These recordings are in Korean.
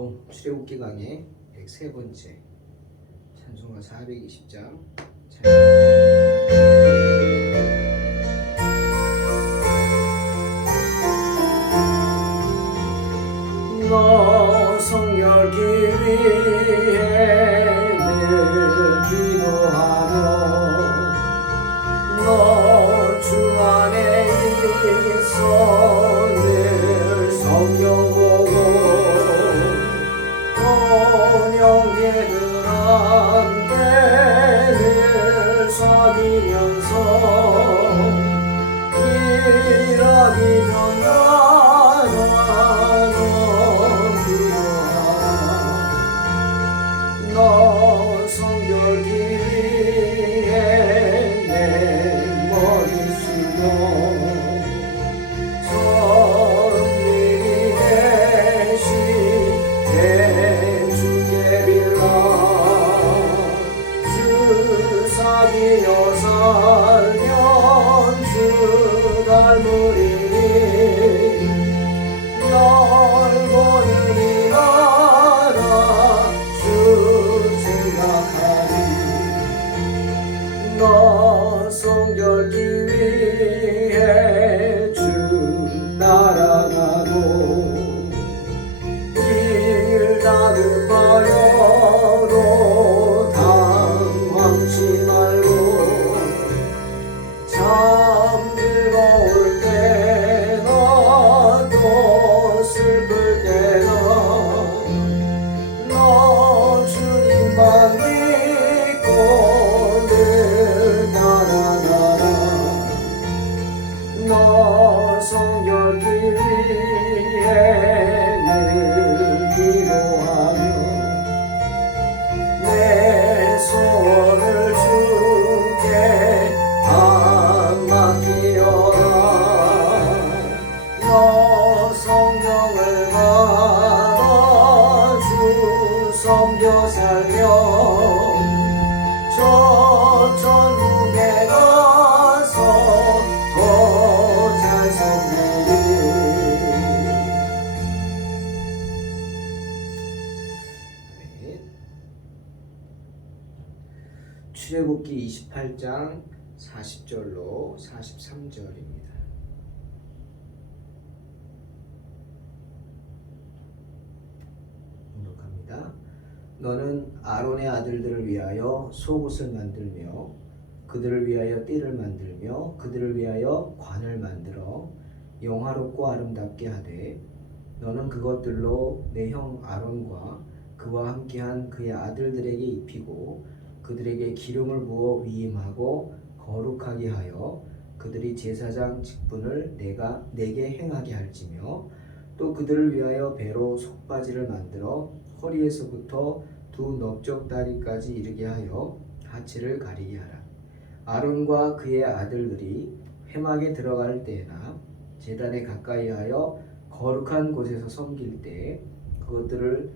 오늘도 출애굽기 강의 103번째 찬송가 420장 너 성결기 위해 늘 기도하며 너 주 안에 있어 늘 성경 보고 번영계들 함께 늘 사귀면서 일하기 전 나라 너 기도하라 너 성결기 위해 내 머리 숙여 선민이 되시 내 주께 빌라 주 사귀어 살면 주 닮으리니 널 보는 이 나라 주 생각하리 너 성결기 위해 주 따라가고 길 다급하여도 당황치 말고 참 즐거울 때나 또 슬플 때나 너 주님만 믿고 늘 따라가라 너 성결기 위해 늘 기도하며 내 소원을 주께 다 맡기어라 너 성령을 받아 주 섬겨 살며 저 천국에 가서 더 잘 섬기리 출애굽기 28장 40절로 43절입니다. 공독합니다. 너는 아론의 아들들을 위하여 속옷을 만들며 그들을 위하여 띠를 만들며 그들을 위하여 관을 만들어 영화롭고 아름답게 하되 너는 그것들로 내 형 아론과 그와 함께한 그의 아들들에게 입히고 그들에게 기름을 부어 위임하고 거룩하게 하여 그들이 제사장 직분을 내게 행하게 할지며 또 그들을 위하여 배로 속바지를 만들어 허리에서부터 두 넓적다리까지 이르게 하여 하체를 가리게 하라. 아론과 그의 아들들이 회막에 들어갈 때나 제단에 가까이 하여 거룩한 곳에서 섬길 때 그것들을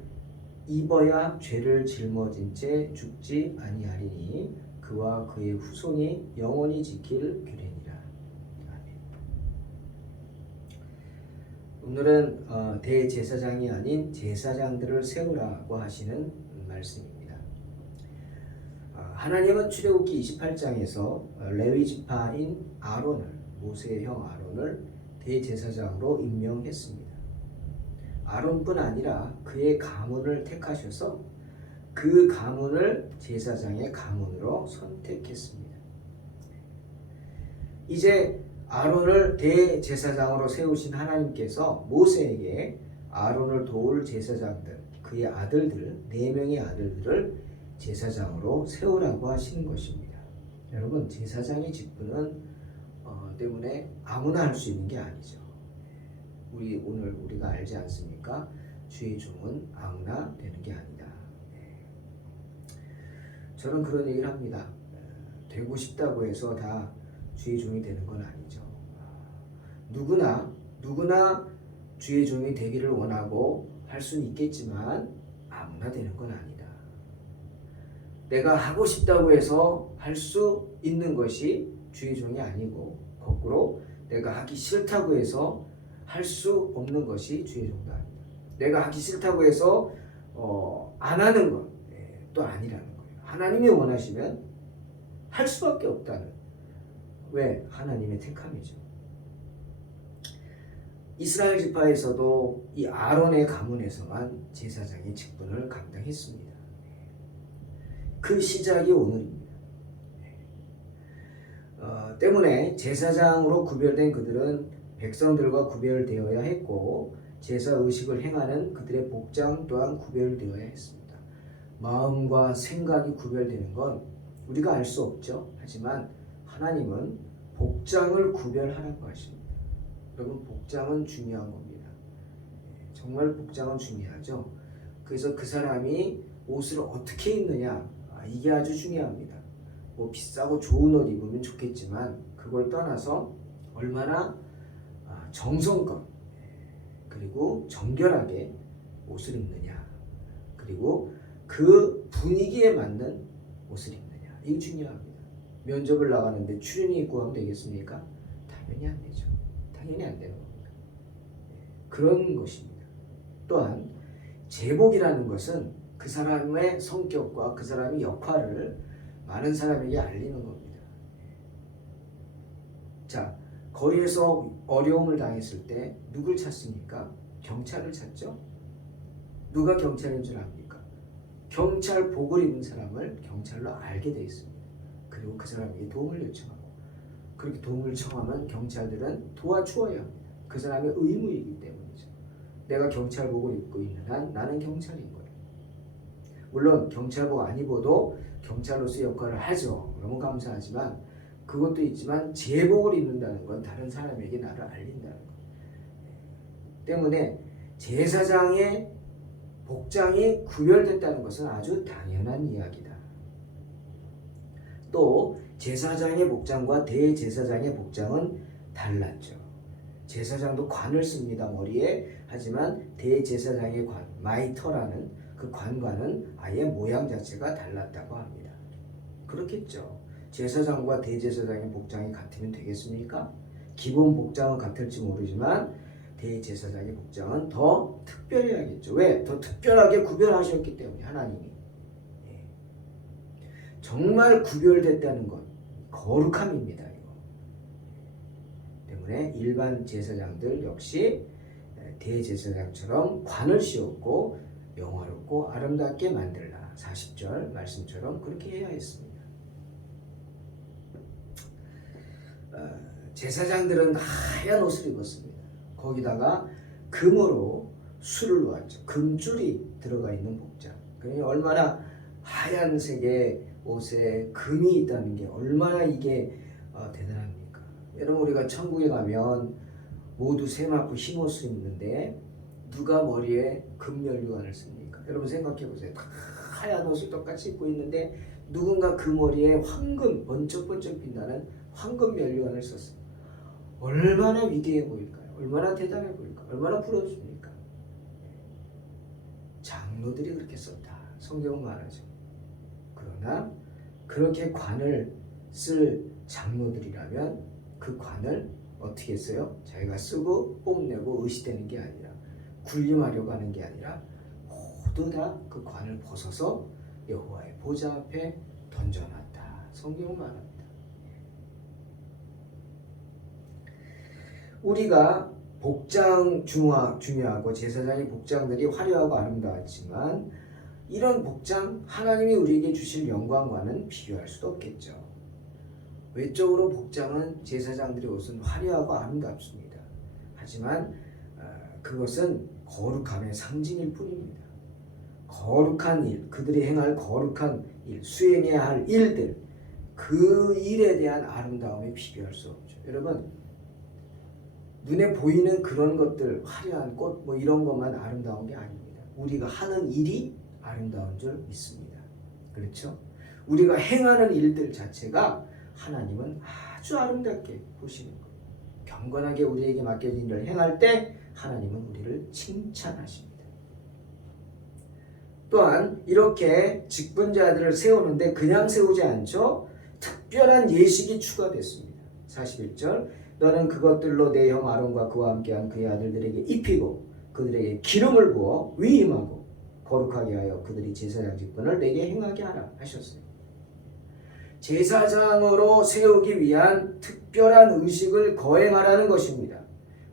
입어야 죄를 짊어진 채 죽지 아니하리니 그와 그의 후손이 영원히 지킬 규례니라. 아멘. 오늘은 대제사장이 아닌 제사장들을 세우라고 하시는 말씀입니다. 하나님은 출애굽기 28장에서 레위 지파인 아론을 모세의 형 아론을 대제사장으로 임명했습니다. 아론뿐 아니라 그의 가문을 택하셔서 그 가문을 제사장의 가문으로 선택했습니다. 이제 아론을 대제사장으로 세우신 하나님께서 모세에게 아론을 도울 제사장들, 그의 아들들, 4명의 아들들을 제사장으로 세우라고 하시는 것입니다. 여러분, 제사장의 직분은 때문에 아무나 할 수 있는 게 아니죠. 오늘 우리가 알지 않습니까? 주의 종은 아무나 되는 게 아니다. 저는 그런 얘기를 합니다. 되고 싶다고 해서 다 주의 종이 되는 건 아니죠. 누구나 주의 종이 되기를 원하고 할 수는 있겠지만 아무나 되는 건 아니다. 내가 하고 싶다고 해서 할 수 있는 것이 주의 종이 아니고 거꾸로 내가 하기 싫다고 해서 할 수 없는 것이 주의 종도 아니다. 내가 하기 싫다고 해서 안 하는 것 또 아니라는 거예요. 하나님이 원하시면 할 수밖에 없다는. 왜? 하나님의 택함이죠. 이스라엘 지파에서도 이 아론의 가문에서만 제사장의 직분을 감당했습니다. 그 시작이 오늘입니다. 때문에 제사장으로 구별된 그들은 백성들과 구별되어야 했고 제사 의식을 행하는 그들의 복장 또한 구별되어야 했습니다. 마음과 생각이 구별되는 건 우리가 알 수 없죠. 하지만 하나님은 복장을 구별하라고 하십니다. 여러분, 복장은 중요한 겁니다. 정말 복장은 중요하죠. 그래서 그 사람이 옷을 어떻게 입느냐, 이게 아주 중요합니다. 뭐 비싸고 좋은 옷 입으면 좋겠지만 그걸 떠나서 얼마나 정성껏 그리고 정결하게 옷을 입느냐, 그리고 그 분위기에 맞는 옷을 입느냐, 이게 중요합니다. 면접을 나가는데 추리닝 입고 가면 되겠습니까? 당연히 안 되죠. 당연히 안 되는 겁니다. 그런 것입니다. 또한 제복이라는 것은 그 사람의 성격과 그 사람의 역할을 많은 사람에게 알리는 겁니다. 자, 거리에서 어려움을 당했을 때 누굴 찾습니까? 경찰을 찾죠. 누가 경찰인 줄 압니까? 경찰복을 입은 사람을 경찰로 알게 돼 있습니다. 그리고 그 사람에게 도움을 요청하고, 그렇게 도움을 청하면 경찰들은 도와주어야 합니다. 그 사람의 의무이기 때문이죠. 내가 경찰복을 입고 있는 한 나는 경찰인 거예요. 물론 경찰복 안 입어도 경찰로서 역할을 하죠. 너무 감사하지만 그것도 있지만 제복을 입는다는 건 다른 사람에게 나를 알린다는 것 때문에 제사장의 복장이 구별됐다는 것은 아주 당연한 이야기다. 또 제사장의 복장과 대제사장의 복장은 달랐죠. 제사장도 관을 씁니다, 머리에. 하지만 대제사장의 관, 마이터라는 그 관과는 아예 모양 자체가 달랐다고 합니다. 그렇겠죠. 제사장과 대제사장의 복장이 같으면 되겠습니까? 기본 복장은 같을지 모르지만 대제사장의 복장은 더 특별해야겠죠. 왜? 더 특별하게 구별하셨기 때문에 하나님이. 정말 구별됐다는 것, 거룩함입니다. 이거. 때문에 일반 제사장들 역시 대제사장처럼 관을 씌웠고 영화롭고 아름답게 만들라. 40절 말씀처럼 그렇게 해야 했습니다. 제사장들은 하얀 옷을 입었습니다. 거기다가 금으로 술을 놓았죠. 금줄이 들어가 있는 복장. 그러니 얼마나 하얀색의 옷에 금이 있다는 게 얼마나 이게 대단합니까? 여러분, 우리가 천국에 가면 모두 세마포 흰 옷을 입는데 누가 머리에 금면류관을 씁니까? 여러분 생각해 보세요. 다 하얀 옷을 똑같이 입고 있는데 누군가 그 머리에 황금, 번쩍번쩍 빛나는 황금 면류관을 썼어요. 얼마나 위대해 보일까요? 얼마나 대단해 보일까요? 얼마나 부러워집니까? 장로들이 그렇게 썼다. 성경은 말하죠. 그러나 그렇게 관을 쓸 장로들이라면 그 관을 어떻게 써요? 자기가 쓰고 뽐내고 의시되는 게 아니라, 군림하려고 하는 게 아니라 모두 다 그 관을 벗어서 여호와의 보좌 앞에 던져놨다. 성경은 말합니다. 우리가 복장 중요하고 제사장의 복장들이 화려하고 아름다웠지만 이런 복장, 하나님이 우리에게 주실 영광과는 비교할 수도 없겠죠. 외적으로 복장은 제사장들의 옷은 화려하고 아름답습니다. 하지만 그것은 거룩함의 상징일 뿐입니다. 거룩한 일, 그들이 행할 거룩한 일, 수행해야 할 일들, 그 일에 대한 아름다움에 비교할 수 없죠. 여러분, 눈에 보이는 그런 것들, 화려한 꽃 뭐 이런 것만 아름다운 게 아닙니다. 우리가 하는 일이 아름다운 줄 믿습니다. 그렇죠? 우리가 행하는 일들 자체가 하나님은 아주 아름답게 보시는 거예요. 경건하게 우리에게 맡겨진 일을 행할 때 하나님은 우리를 칭찬하십니다. 또한 이렇게 직분자들을 세우는데 그냥 세우지 않죠. 특별한 예식이 추가됐습니다. 41절 너는 그것들로 내 형 아론과 그와 함께한 그의 아들들에게 입히고 그들에게 기름을 부어 위임하고 거룩하게 하여 그들이 제사장 직분을 내게 행하게 하라 하셨어요. 제사장으로 세우기 위한 특별한 의식을 거행하라는 것입니다.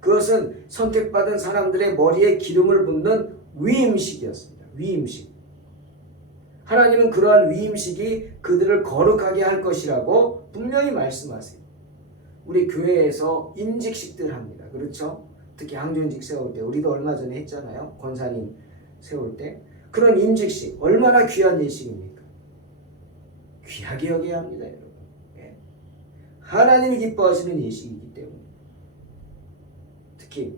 그것은 선택받은 사람들의 머리에 기름을 붓는 위임식이었습니다. 위임식. 하나님은 그러한 위임식이 그들을 거룩하게 할 것이라고 분명히 말씀하세요. 우리 교회에서 임직식들 합니다. 그렇죠? 특히 항존직 세울 때 우리도 얼마 전에 했잖아요. 권사님 세울 때. 그런 임직식 얼마나 귀한 예식입니까? 귀하게 여겨야 합니다, 여러분. 예. 하나님이 기뻐하시는 예식이기 때문에. 특히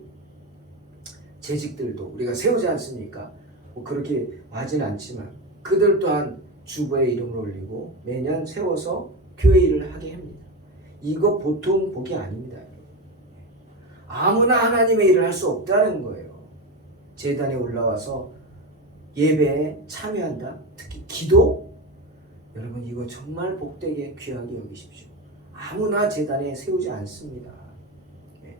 재직들도 우리가 세우지 않습니까? 뭐 그렇게 하진 않지만 그들 또한 주보에 이름을 올리고 매년 세워서 교회 일을 하게 합니다. 이거 보통 복이 아닙니다, 여러분. 아무나 하나님의 일을 할 수 없다는 거예요. 제단에 올라와서 예배에 참여한다. 특히 기도. 여러분 이거 정말 복되게 귀하게 여기십시오. 아무나 제단에 세우지 않습니다. 네.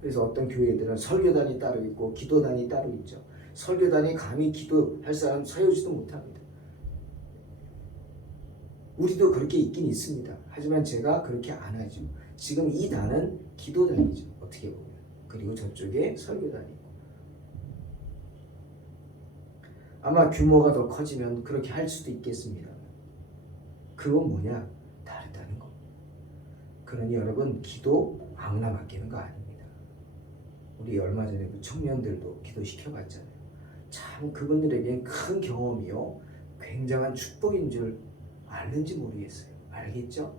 그래서 어떤 교회들은 설교단이 따로 있고 기도단이 따로 있죠. 설교단이 감히 기도할 사람 세우지도 못합니다. 우리도 그렇게 있긴 있습니다. 하지만 제가 그렇게 안 하죠. 지금 이 단은 기도단이죠. 어떻게 보면. 그리고 저쪽에 설교단이고. 아마 규모가 더 커지면 그렇게 할 수도 있겠습니다. 그건 뭐냐? 다르다는 겁니다. 그러니 여러분 기도 아무나 맡기는 거 아닙니다. 우리 얼마 전에 청년들도 기도시켜봤잖아요. 참 그분들에겐 큰 경험이요. 굉장한 축복인 줄 알는지 모르겠어요. 알겠죠?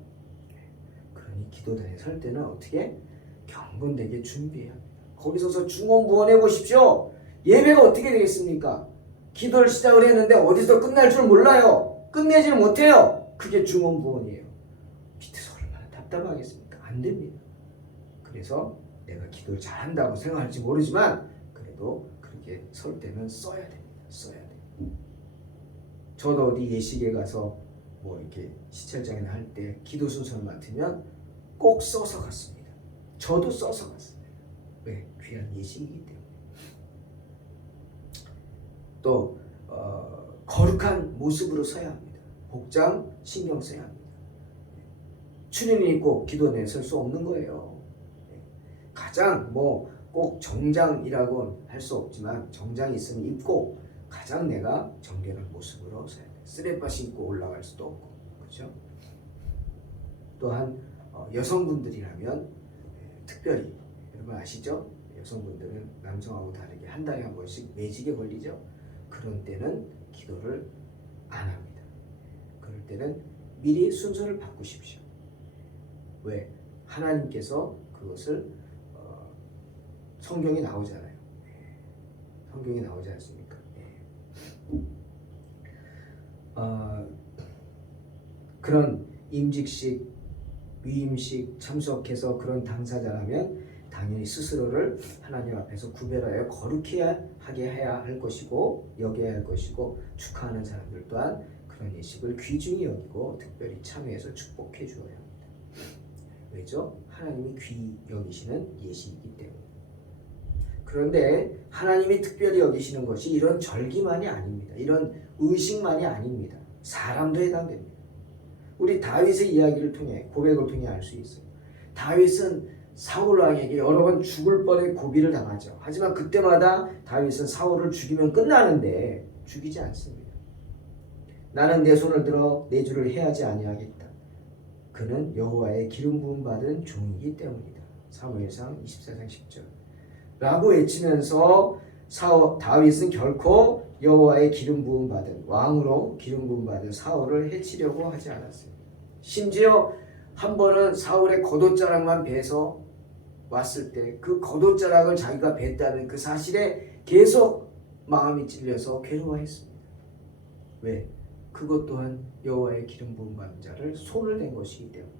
그러니 기도단에 설 때는 어떻게? 경건되게 준비해야 합니다. 거기 서서 중언부언해 보십시오. 예배가 어떻게 되겠습니까? 기도를 시작을 했는데 어디서 끝날 줄 몰라요. 끝내질 못해요. 그게 중언부언이에요. 밑에서 얼마나 답답하겠습니까? 안 됩니다. 그래서 내가 기도를 잘한다고 생각할지 모르지만 그래도 그렇게 설 때는 써야 됩니다. 써야 돼요. 저도 어디 예식에 가서 뭐 이렇게 시찰장이나 할 때 기도 순서를 맡으면 꼭 써서 갔습니다. 저도 써서 갔습니다. 왜? 귀한 예식이기 때문에. 또 거룩한 모습으로 서야 합니다. 복장 신경 써야 합니다. 추리닝 입고 기도에 설 수 없는 거예요. 가장 뭐 꼭 정장이라고 할 수 없지만 정장이 있으면 입고 가장 내가 정결한 모습으로 서야 돼요. 쓰레빠 신고 올라갈 수도 없고, 그렇죠? 또한 여성분들이라면 특별히 여러분 아시죠? 여성분들은 남성하고 다르게 한 달에 한 번씩 매직에 걸리죠. 그런 때는 기도를 안 합니다. 그럴 때는 미리 순서를 바꾸십시오. 왜? 하나님께서 그것을 성경에 나오잖아요. 성경에 나오지 않습니까? 그런 임직식, 위임식 참석해서 그런 당사자라면 당연히 스스로를 하나님 앞에서 구별하여 거룩히 하게 해야 할 것이고 여겨야 할 것이고 축하하는 사람들 또한 그런 예식을 귀중히 여기고 특별히 참여해서 축복해 주어야 합니다. 왜죠? 하나님이 귀히 여기시는 예식이기 때문에. 그런데 하나님이 특별히 여기시는 것이 이런 절기만이 아닙니다. 이런 의식만이 아닙니다. 사람도 해당됩니다. 우리 다윗의 이야기를 통해 고백을 통해 알 수 있어요. 다윗은 사울 왕에게 여러 번 죽을 뻔해 고비를 당하죠. 하지만 그때마다 다윗은 사울을 죽이면 끝나는데 죽이지 않습니다. 나는 내 손을 들어 내 주를 해하지 아니하겠다. 그는 여호와의 기름 부음 받은 종이기 때문이다. 사무엘상 24장 10절 라고 외치면서 다윗은 결코 여호와의 기름 부음 받은 왕으로 기름 부음 받은 사울을 해치려고 하지 않았습니다. 심지어 한 번은 사울의 겉옷자락만 베서 왔을 때 그 겉옷자락을 자기가 뱄다는 그 사실에 계속 마음이 찔려서 괴로워했습니다. 왜? 그것 또한 여호와의 기름 부음 받은 자를 손을 댄 것이기 때문에.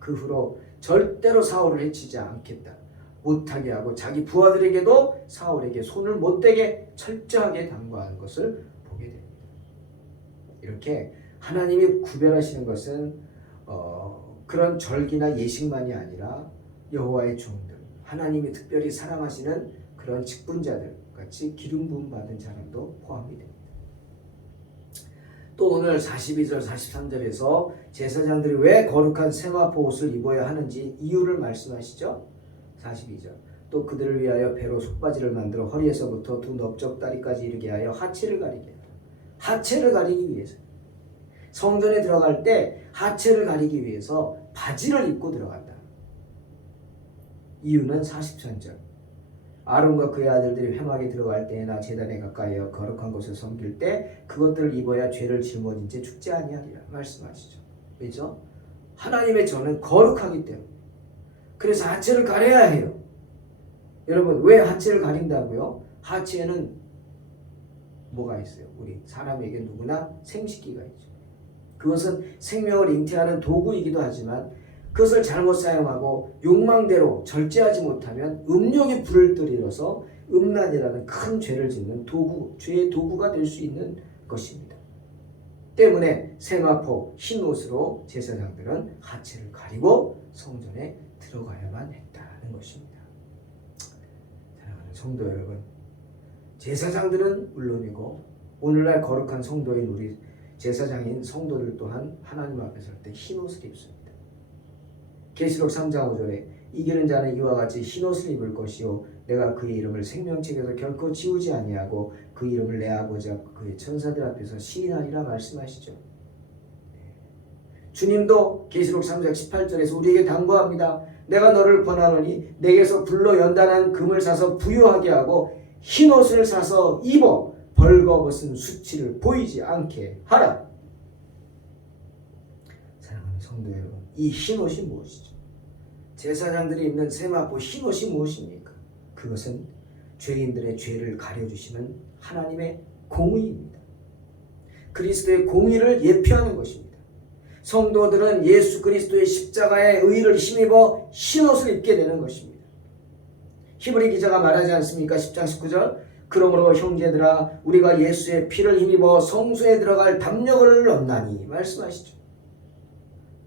그 후로 절대로 사울을 해치지 않겠다. 못하게 하고 자기 부하들에게도 사울에게 손을 못 대게 철저하게 당부하는 것을 보게 됩니다. 이렇게 하나님이 구별하시는 것은 그런 절기나 예식만이 아니라 여호와의 종들, 하나님이 특별히 사랑하시는 그런 직분자들 같이 기름 부음 받은 사람도 포함이 됩니다. 또 오늘 42절 43절에서 제사장들이 왜 거룩한 세마포 옷을 입어야 하는지 이유를 말씀하시죠. 42절 또 그들을 위하여 배로 속바지를 만들어 허리에서부터 두 넓적다리까지 이르게 하여 하체를 가리게 하라. 하체를 가리기 위해서 성전에 들어갈 때 하체를 가리기 위해서 바지를 입고 들어간다. 이유는 43절 아론과 그의 아들들이 회막에 들어갈 때나 제단에 가까이어 거룩한 곳을 섬길 때 그것들을 입어야 죄를 짊어진 채 죽지 아니하리라 말씀하시죠. 왜죠? 하나님의 전은 거룩하기 때문에. 그래서 하체를 가려야 해요. 여러분 왜 하체를 가린다고요? 하체에는 뭐가 있어요? 우리 사람에게 누구나 생식기가 있죠. 그것은 생명을 잉태하는 도구이기도 하지만 그것을 잘못 사용하고 욕망대로 절제하지 못하면 음욕이 불을 들이어서 음란이라는 큰 죄를 짓는 도구, 죄의 도구가 될 수 있는 것입니다. 때문에 세마포 흰 옷으로 제사장들은 하체를 가리고 성전에 들어가야만 했다는 것입니다. 사랑하는 성도 여러분, 제사장들은 물론이고 오늘날 거룩한 성도인 우리 제사장인 성도들 또한 하나님 앞에 설 때 흰 옷을 입습니다. 계시록 3장 5절에 이기는 자는 이와 같이 흰 옷을 입을 것이요 내가 그의 이름을 생명책에서 결코 지우지 아니하고 그 이름을 내 아버지 앞 그의 천사들 앞에서 시인하리라 말씀하시죠. 주님도 계시록 3장 18절에서 우리에게 당부합니다. 내가 너를 권하노니 내게서 불로 연단한 금을 사서 부유하게 하고 흰 옷을 사서 입어 벌거벗은 수치를 보이지 않게 하라. 사랑하는 성도 여러분, 이 흰 옷이 무엇이죠? 제사장들이 입는 세마포 흰 옷이 무엇입니까? 그것은 죄인들의 죄를 가려주시는 하나님의 공의입니다. 그리스도의 공의를 예표하는 것입니다. 성도들은 예수 그리스도의 십자가의 의를 힘입어 흰 옷을 입게 되는 것입니다. 히브리 기자가 말하지 않습니까? 10장 19절 그러므로 형제들아 우리가 예수의 피를 힘입어 성소에 들어갈 담력을 얻나니 말씀하시죠.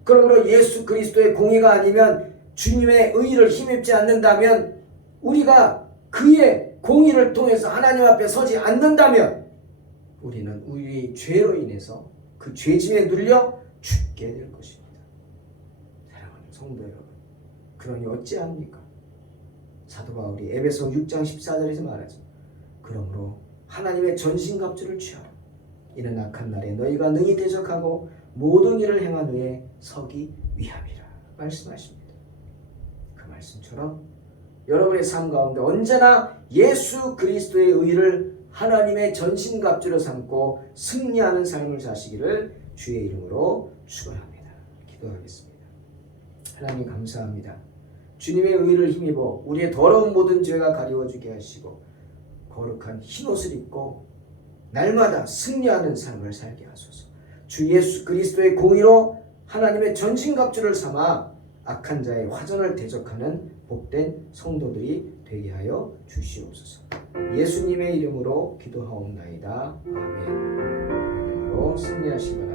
그러므로 예수 그리스도의 공의가 아니면 주님의 의를 힘입지 않는다면 우리가 그의 공의를 통해서 하나님 앞에 서지 않는다면 우리는 우리의 죄로 인해서 그 죄짐에 눌려 죽게 될 것입니다. 사랑하는 성도 여러분, 그러니 어찌합니까? 사도 바울이 에베소 6장 14절에서 말하죠. 그러므로 하나님의 전신갑주를 취하라. 이는 악한 날에 너희가 능히 대적하고 모든 일을 행한 후에 서기 위함이라 말씀하십니다. 그 말씀처럼 여러분의 삶 가운데 언제나 예수 그리스도의 의를 하나님의 전신갑주로 삼고 승리하는 삶을 사시기를 주의 이름으로 축원합니다. 기도하겠습니다. 하나님 감사합니다. 주님의 의를 힘입어 우리의 더러운 모든 죄가 가리워주게 하시고 거룩한 흰옷을 입고 날마다 승리하는 삶을 살게 하소서. 주 예수 그리스도의 공의로 하나님의 전신갑주를 삼아 악한 자의 화전을 대적하는 복된 성도들이 되게 하여 주시옵소서. 예수님의 이름으로 기도하옵나이다. 아멘. 믿음으로 승리하시기 바랍니다.